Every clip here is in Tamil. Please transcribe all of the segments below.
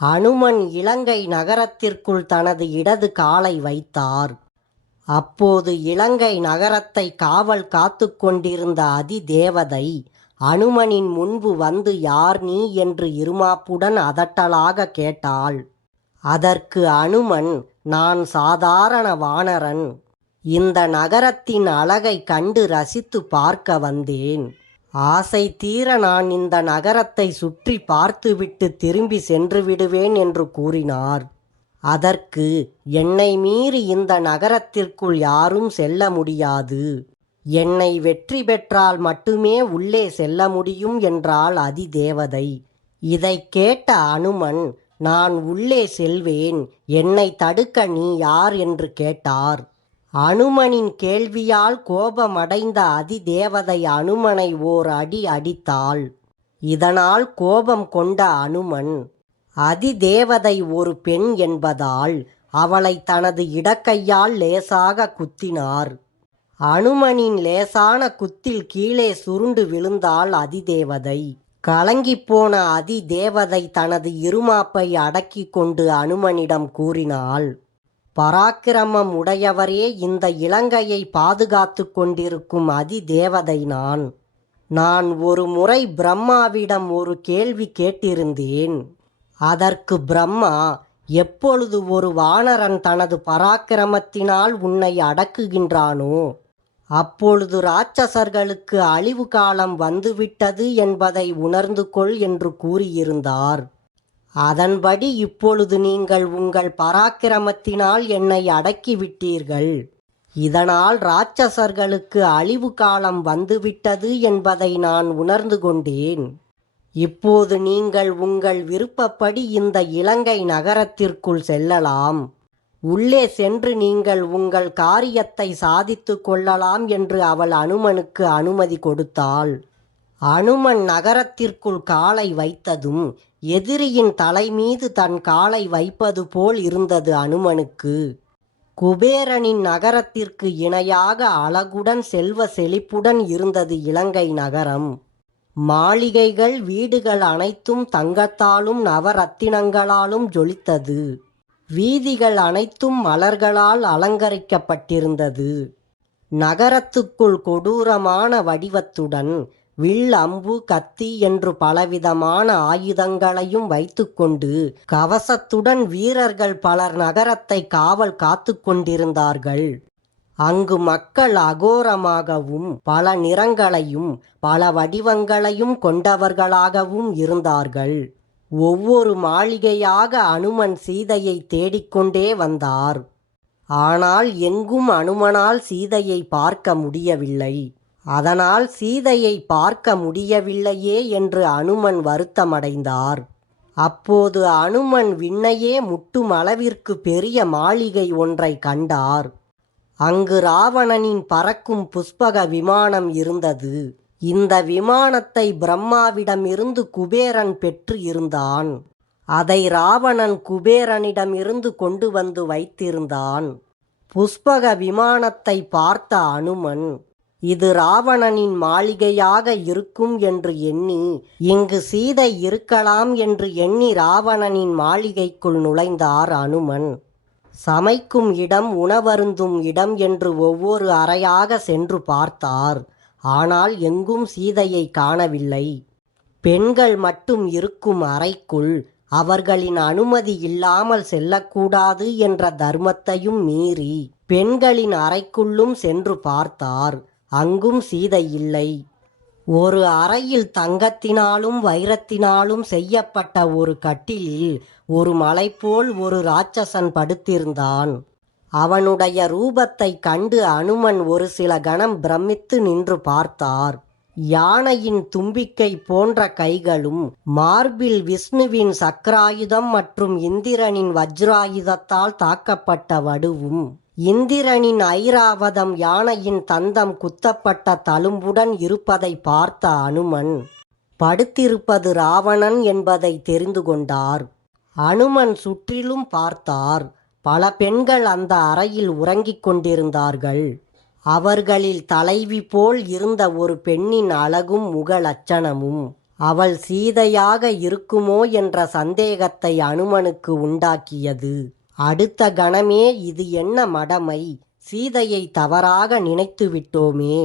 அனுமன் இலங்கை நகரத்திற்குள் தனது இடது காலை வைத்தார். அப்போது இலங்கை நகரத்தை காவல் காத்து கொண்டிருந்த அதிதேவதை அனுமனின் முன்பு வந்து யார் நீ என்று இருமாப்புடன் அதட்டலாக கேட்டாள். அதற்கு அனுமன், நான் சாதாரண வானரன். இந்த நகரத்தின் அழகை கண்டு ரசித்து பார்க்க வந்தேன். ஆசை தீர நான் இந்த நகரத்தை சுற்றி பார்த்துவிட்டு திரும்பி சென்று விடுவேன் என்று கூறினார். அதற்கு, என்னை மீறி இந்த நகரத்திற்குள் யாரும் செல்ல முடியாது. என்னை வெற்றி பெற்றால் மட்டுமே உள்ளே செல்ல முடியும் என்றாள் அதிதேவதை. இதை கேட்ட அனுமன், நான் உள்ளே செல்வேன், என்னை தடுக்க நீ யார் என்று கேட்டார். அனுமனின் கேள்வியால் கோபமடைந்த அதிதேவதை அனுமனை ஓர் அடி அடித்தாள். இதனால் கோபம் கொண்ட அனுமன், அதிதேவதை ஒரு பெண் என்பதால் அவளை தனது இடக்கையால் லேசாக குத்தினார். அனுமனின் லேசான குத்தில் கீழே சுருண்டு விழுந்தாள் அதிதேவதை. கலங்கிப்போன அதிதேவதை தனது இருமாப்பை அடக்கி கொண்டு அனுமனிடம் கூறினாள், பராக்கிரமம் உடையவரே, இந்த இலங்கையை பாதுகாத்து கொண்டிருக்கும் அதிதேவதை நான். நான் ஒரு முறை பிரம்மாவிடம் ஒரு கேள்வி கேட்டிருந்தேன். அதற்கு பிரம்மா, எப்பொழுது ஒரு வானரன் தனது பராக்கிரமத்தினால் உன்னை அடக்குகின்றானோ அப்பொழுது இராட்சசர்களுக்கு அழிவு காலம் வந்துவிட்டது என்பதை உணர்ந்து கொள் என்று கூறியிருந்தார். அதன்படி இப்பொழுது நீங்கள் உங்கள் பராக்கிரமத்தினால் என்னை அடக்கிவிட்டீர்கள். இதனால் இராட்சசர்களுக்கு அழிவு காலம் வந்துவிட்டது என்பதை நான் உணர்ந்து கொண்டேன். இப்போது நீங்கள் உங்கள் விருப்பப்படி இந்த இலங்கை நகரத்திற்குள் செல்லலாம். உள்ளே சென்று நீங்கள் உங்கள் காரியத்தை சாதித்து கொள்ளலாம் என்று அவள் அனுமனுக்கு அனுமதி கொடுத்தாள். அனுமன் நகரத்திற்குள் காலை வைத்ததும் எதிரியின் தலைமீது தன் காலை வைப்பது போல் இருந்தது அனுமனுக்கு. குபேரனின் நகரத்திற்கு இணையாக அழகுடன் செல்வ செழிப்புடன் இருந்தது இலங்கை நகரம். மாளிகைகள், வீடுகள் அனைத்தும் தங்கத்தாலும் நவரத்தினங்களாலும் ஜொலித்தது. வீதிகள் அனைத்தும் மலர்களால் அலங்கரிக்கப்பட்டிருந்தது. நகரத்துக்குள் கொடூரமான வடிவத்துடன் வில், அம்பு, கத்தி என்று பலவிதமான ஆயுதங்களையும் வைத்துக்கொண்டு கவசத்துடன் வீரர்கள் பலர் நகரத்தை காவல் காத்து கொண்டிருந்தார்கள். அங்கு மக்கள் அகோரமாகவும் பல நிறங்களையும் பல வடிவங்களையும் கொண்டவர்களாகவும் இருந்தார்கள். ஒவ்வொரு மாளிகையாக அனுமன் சீதையை தேடிக்கொண்டே வந்தார். ஆனால் எங்கும் அனுமனால் சீதையை பார்க்க முடியவில்லை. அதனால் சீதையை பார்க்க முடியவில்லையே என்று அனுமன் வருத்தமடைந்தார். அப்போது அனுமன் விண்ணையே முட்டும் அளவிற்கு பெரிய மாளிகை ஒன்றை கண்டார். அங்கு ராவணனின் பறக்கும் புஷ்பக விமானம் இருந்தது. இந்த விமானத்தை பிரம்மாவிடமிருந்து குபேரன் பெற்று இருந்தான். அதை ராவணன் குபேரனிடமிருந்து கொண்டு வந்து வைத்திருந்தான். புஷ்பக விமானத்தை பார்த்த அனுமன், இது ராவணனின் மாளிகையாக இருக்கும் என்று எண்ணி இங்கு சீதை இருக்கலாம் என்று எண்ணி ராவணனின் மாளிகைக்குள் நுழைந்தார் அனுமன். சமைக்கும் இடம், உணவருந்தும் இடம் என்று ஒவ்வொரு அறையாக சென்று பார்த்தார். ஆனால் எங்கும் சீதையை காணவில்லை. பெண்கள் மட்டும் இருக்கும் அறைக்குள் அவர்களின் அனுமதி இல்லாமல் செல்லக்கூடாது என்ற தர்மத்தையும் மீறி பெண்களின் அறைக்குள்ளும் சென்று பார்த்தார். அங்கும் சீதை இல்லை. ஒரு அறையில் தங்கத்தினாலும் வைரத்தினாலும் செய்யப்பட்ட ஒரு கட்டிலில் ஒரு மலை போல் ஒரு இராட்சசன் படுத்திருந்தான். அவனுடைய ரூபத்தை கண்டு அனுமன் ஒரு சில கணம் பிரமித்து நின்று பார்த்தார். யானையின் தும்பிக்கை போன்ற கைகளும், மார்பில் விஷ்ணுவின் சக்கராயுதம் மற்றும் இந்திரனின் வஜ்ராயுதத்தால் தாக்கப்பட்ட வடுவும், இந்திரனின் ஐராவதம் யானையின் தந்தம் குத்தப்பட்ட தழும்புடன் இருப்பதை பார்த்த அனுமன் படுத்திருப்பது ராவணன் என்பதை தெரிந்து கொண்டார். அனுமன் சுற்றிலும் பார்த்தார். பல பெண்கள் அந்த அறையில் உறங்கிக் கொண்டிருந்தார்கள். அவர்களில் தலைவி போல் இருந்த ஒரு பெண்ணின் அழகும் முக லட்சணமும் அவள் சீதையாக இருக்குமோ என்ற சந்தேகத்தை அனுமனுக்கு உண்டாக்கியது. அடுத்த கணமே இது என்ன மடமை, சீதையை தவறாக நினைத்து விட்டோமே.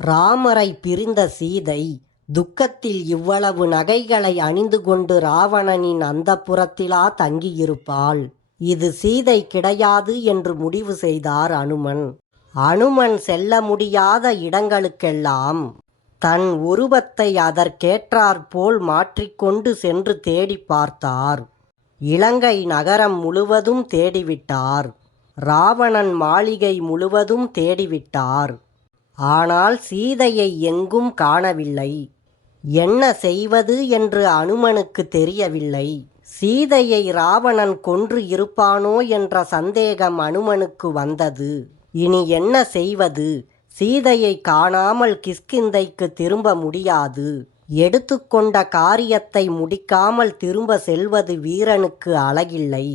ராமரை பிரிந்த சீதை துக்கத்தில் இவ்வளவு நகைகளை அணிந்து கொண்டு ராவணனின் அந்தப்புரத்திலா தங்கியிருப்பாள். இது சீதை கிடையாது என்று முடிவு செய்தார் அனுமன். அனுமன் செல்ல முடியாத இடங்களுக்கெல்லாம் தன் உருவத்தை அதற்கேற்றாற்போல் மாற்றிக்கொண்டு சென்று தேடி பார்த்தார். இலங்கை நகரம் முழுவதும் தேடிவிட்டார். ராவணன் மாளிகை முழுவதும் தேடிவிட்டார். ஆனால் சீதையை எங்கும் காணவில்லை. என்ன செய்வது என்று அனுமனுக்கு தெரியவில்லை. சீதையை ராவணன் கொன்று இருப்பானோ என்ற சந்தேகம் அனுமனுக்கு வந்தது. இனி என்ன செய்வது? சீதையை காணாமல் கிஷ்கிந்தைக்கு திரும்ப முடியாது. எடுத்துக்கொண்ட காரியத்தை முடிக்காமல் திரும்ப செல்வது வீரனுக்கு அழகில்லை.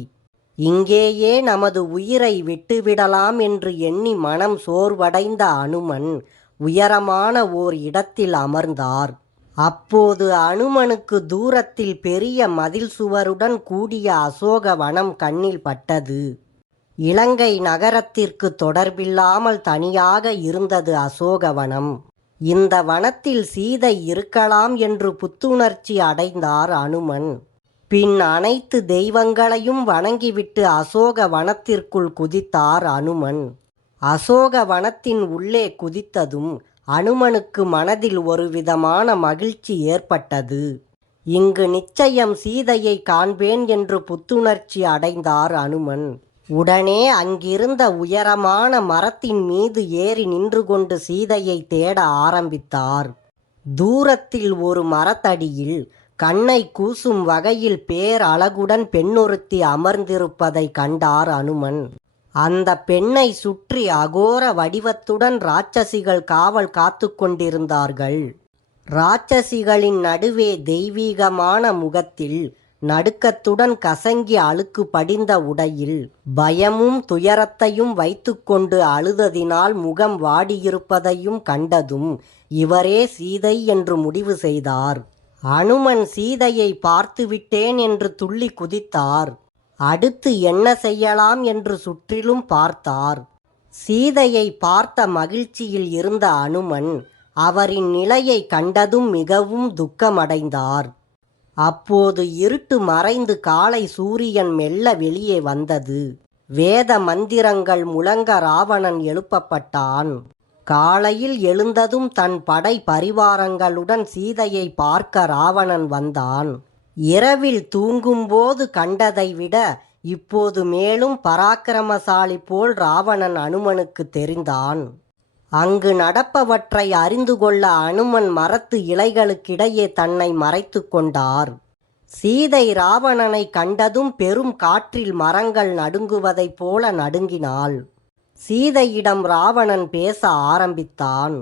இங்கேயே நமது உயிரை விட்டுவிடலாம் என்று எண்ணி மனம் சோர்வடைந்த அனுமன் உயரமான ஓர் இடத்தில் அமர்ந்தார். அப்போது அனுமனுக்கு தூரத்தில் பெரிய மதில் சுவருடன் கூடிய அசோக வனம் கண்ணில் பட்டது. இலங்கை நகரத்திற்கு தொடர்பில்லாமல் தனியாக இருந்தது அசோகவனம். இந்த வனத்தில் சீதை இருக்கலாம் என்று புத்துணர்ச்சி அடைந்தார் அனுமன். பின் அனைத்து தெய்வங்களையும் வணங்கிவிட்டு அசோக வனத்திற்குள் குதித்தார் அனுமன். அசோக வனத்தின் உள்ளே குதித்ததும் அனுமனுக்கு மனதில் ஒரு விதமான மகிழ்ச்சி ஏற்பட்டது. இங்கு நிச்சயம் சீதையை காண்பேன் என்று புத்துணர்ச்சி அடைந்தார் அனுமன். உடனே அங்கிருந்த உயரமான மரத்தின் மீது ஏறி நின்று கொண்டு சீதையை தேட ஆரம்பித்தார். தூரத்தில் ஒரு மரத்தடியில் கண்ணை கூசும் வகையில் பேரழகுடன் பெண்ணொருத்தி அமர்ந்திருப்பதை கண்டார் அனுமன். அந்த பெண்ணை சுற்றி அகோர வடிவத்துடன் ராட்சசிகள் காவல் காத்து கொண்டிருந்தார்கள். ராட்சசிகளின் நடுவே தெய்வீகமான முகத்தில், நடுக்கத்துடன் கசங்கி அழுக்கு படிந்த உடையில், பயமும் துயரத்தையும் வைத்துக்கொண்டு அழுததினால் முகம் வாடியிருப்பதையும் கண்டதும் இவரே சீதை என்று முடிவு செய்தார். அனுமன் சீதையை பார்த்துவிட்டேன் என்று துள்ளி குதித்தார். அடுத்து என்ன செய்யலாம் என்று சுற்றிலும் பார்த்தார். சீதையை பார்த்த மகிழ்ச்சியில் இருந்த அனுமன் அவரின் நிலையை கண்டதும் மிகவும் துக்கமடைந்தார். அப்போது இருட்டு மறைந்து காலை சூரியன் மெல்ல வெளியே வந்தது. வேத மந்திரங்கள் முழங்க ராவணன் எழுப்பப்பட்டான். காலையில் எழுந்ததும் தன் படை பரிவாரங்களுடன் சீதையை பார்க்க ராவணன் வந்தான். இரவில் தூங்கும்போது கண்டதை விட இப்போது மேலும் பராக்கிரமசாலி போல் ராவணன் அனுமனுக்கு தெரிந்தான். அங்கு நடப்பவற்றை அறிந்து கொள்ள அனுமன் மரத்து இலைகளுக்கிடையே தன்னை மறைத்து கொண்டார். சீதை ராவணனை கண்டதும் பெரும் காற்றில் மரங்கள் நடுங்குவதைப் போல நடுங்கினாள். சீதையிடம் ராவணன் பேச ஆரம்பித்தான்.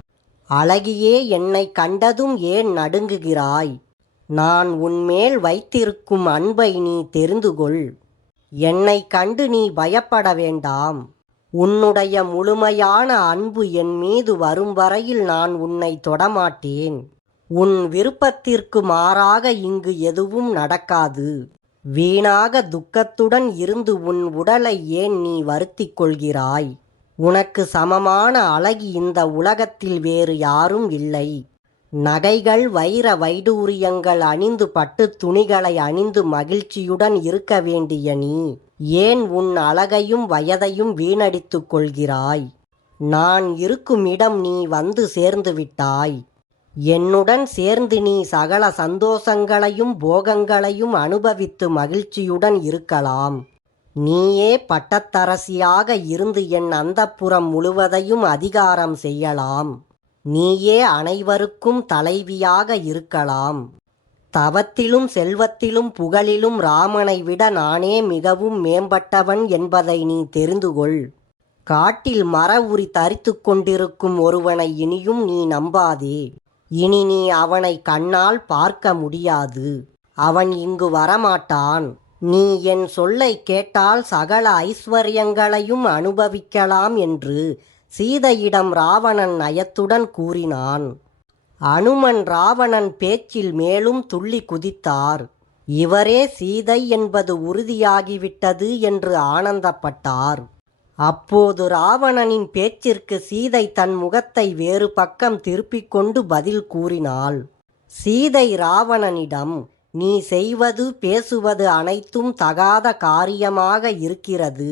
அழகியே, என்னை கண்டதும் ஏன் நடுங்குகிறாய்? நான் உன்மேல் வைத்திருக்கும் அன்பை நீ தெரிந்து கொள். என்னை கண்டு நீ பயப்பட வேண்டாம். உன்னுடைய முழுமையான அன்பு என் மீது வரும் வரையில் நான் உன்னை தொடமாட்டேன். உன் விருப்பத்திற்கு மாறாக இங்கு எதுவும் நடக்காது. வீணாக துக்கத்துடன் இருந்து உன் உடலை ஏன் நீ வருத்திக் கொள்கிறாய்? உனக்கு சமமான அழகி இந்த உலகத்தில் வேறு யாரும் இல்லை. நகைகள், வைர வைடூரியங்கள் அணிந்து பட்டு துணிகளை அணிந்து மகிழ்ச்சியுடன் இருக்க வேண்டிய நீ ஏன் உன் அழகையும் வயதையும் வீணடித்து கொள்கிறாய்? நான் இருக்கும் இடம் நீ வந்து சேர்ந்து விட்டாய். என்னுடன் சேர்ந்து நீ சகல சந்தோஷங்களையும் போகங்களையும் அனுபவித்து மகிழ்ச்சியுடன் இருக்கலாம். நீயே பட்டத்தரசியாக இருந்து என் அந்தப்புரம் முழுவதையும் அதிகாரம் செய்யலாம். நீயே அனைவருக்கும் தலைவியாக இருக்கலாம். தவத்திலும் செல்வத்திலும் புகழிலும் ராமனை விட நானே மிகவும் மேம்பட்டவன் என்பதை நீ தெரிந்து கொள். காட்டில் மர உரி தரித்து கொண்டிருக்கும் ஒருவனை இனியும் நீ நம்பாதே. இனி நீ அவனை கண்ணால் பார்க்க முடியாது. அவன் இங்கு வரமாட்டான். நீ என் சொல்லை கேட்டால் சகல ஐஸ்வர்யங்களையும் அனுபவிக்கலாம் என்று சீதையிடம் ராவணன் நயத்துடன் கூறினான். அனுமன் ராவணன் பேச்சில் மேலும் துள்ளி குதித்தார். இவரே சீதை என்பது உறுதியாகிவிட்டது என்று ஆனந்தப்பட்டார். அப்போது ராவணனின் பேச்சிற்கு சீதை தன் முகத்தை வேறு பக்கம் திருப்பிக் கொண்டு பதில் கூறினாள். சீதை ராவணனிடம், நீ செய்வது பேசுவது அனைத்தும் தகாத காரியமாக இருக்கிறது.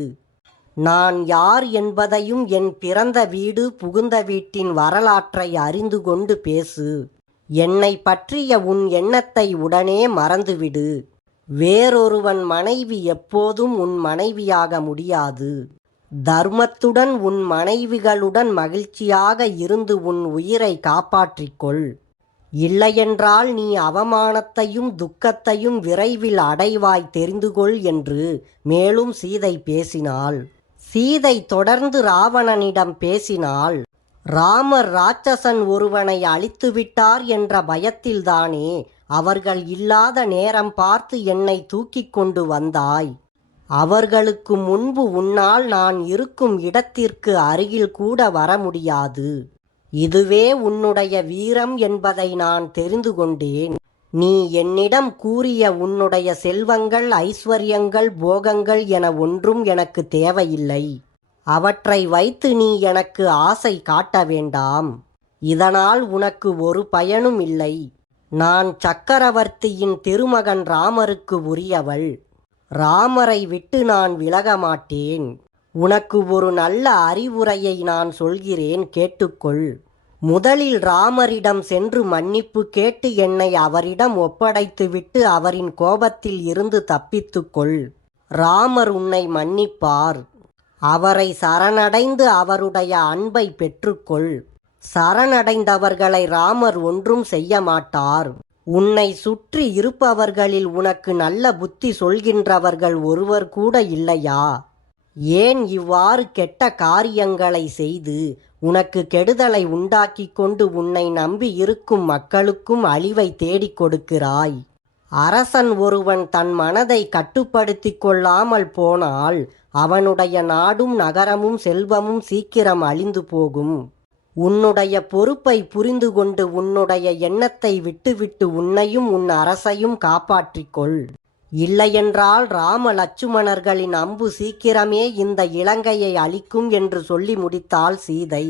நான் யார் என்பதையும் என் பிறந்த வீடு புகுந்த வீட்டின் வரலாற்றை அறிந்து கொண்டு பேசு. என்னை பற்றிய உன் எண்ணத்தை உடனே மறந்துவிடு. வேறொருவன் மனைவி எப்போதும் உன் மனைவியாக முடியாது. தர்மத்துடன் உன் மனைவிகளுடன் மகிழ்ச்சியாக இருந்து உன் உயிரை காப்பாற்றிக்கொள். இல்லையென்றால் நீ அவமானத்தையும் துக்கத்தையும் விரைவில் அடைவாய், தெரிந்துகொள் என்று மேலும் சீதை பேசினாள். சீதை தொடர்ந்து ராவணனிடம் பேசினாள். ராமர் ராட்சசன் ஒருவனை அழித்துவிட்டார் என்ற பயத்தில்தானே அவர்கள் இல்லாத நேரம் பார்த்து என்னை தூக்கிக் கொண்டு வந்தாய். அவர்களுக்கு முன்பு உன்னால் நான் இருக்கும் இடத்திற்கு அருகில் கூட வர முடியாது. இதுவே உன்னுடைய வீரம் என்பதை நான் தெரிந்து கொண்டேன். நீ என்னிடம் கூறிய உன்னுடைய செல்வங்கள், ஐஸ்வர்யங்கள், போகங்கள் என ஒன்றும் எனக்கு தேவையில்லை. அவற்றை வைத்து நீ எனக்கு ஆசை காட்ட வேண்டாம். இதனால் உனக்கு ஒரு பயனும் இல்லை. நான் சக்கரவர்த்தியின் திருமகன் ராமருக்கு உரியவள். ராமரை விட்டு நான் விலக மாட்டேன். உனக்கு ஒரு நல்ல அறிவுரையை நான் சொல்கிறேன், கேட்டுக்கொள். முதலில் ராமரிடம் சென்று மன்னிப்பு கேட்டு என்னை அவரிடம் ஒப்படைத்துவிட்டு அவரின் கோபத்தில் இருந்து தப்பித்துக்கொள். ராமர் உன்னை மன்னிப்பார். அவரை சரணடைந்து அவருடைய அன்பை பெற்றுக்கொள். சரணடைந்தவர்களை ராமர் ஒன்றும் செய்ய மாட்டார். உன்னை சுற்றி இருப்பவர்களில் உனக்கு நல்ல புத்தி சொல்கின்றவர்கள் ஒருவர் கூட இல்லையா? ஏன் இவ்வாறு கெட்ட காரியங்களை செய்து உனக்கு கெடுதலை உண்டாக்கி கொண்டு உன்னை நம்பி இருக்கும் மக்களுக்கும் அழிவை தேடிக் கொடுக்கிறாய்? அரசன் ஒருவன் தன் மனதை கட்டுப்படுத்தி கொள்ளாமல் போனால் அவனுடைய நாடும் நகரமும் செல்வமும் சீக்கிரம் அழிந்து போகும். உன்னுடைய பொறுப்பை புரிந்து கொண்டு உன்னுடைய எண்ணத்தை விட்டுவிட்டு உன்னையும் உன் அரசையும் காப்பாற்றிக்கொள். இல்லையென்றால் ராம லட்சுமணர்களின் அம்பு சீக்கிரமே இந்த இலங்கையை அழிக்கும் என்று சொல்லி முடித்தாள் சீதை.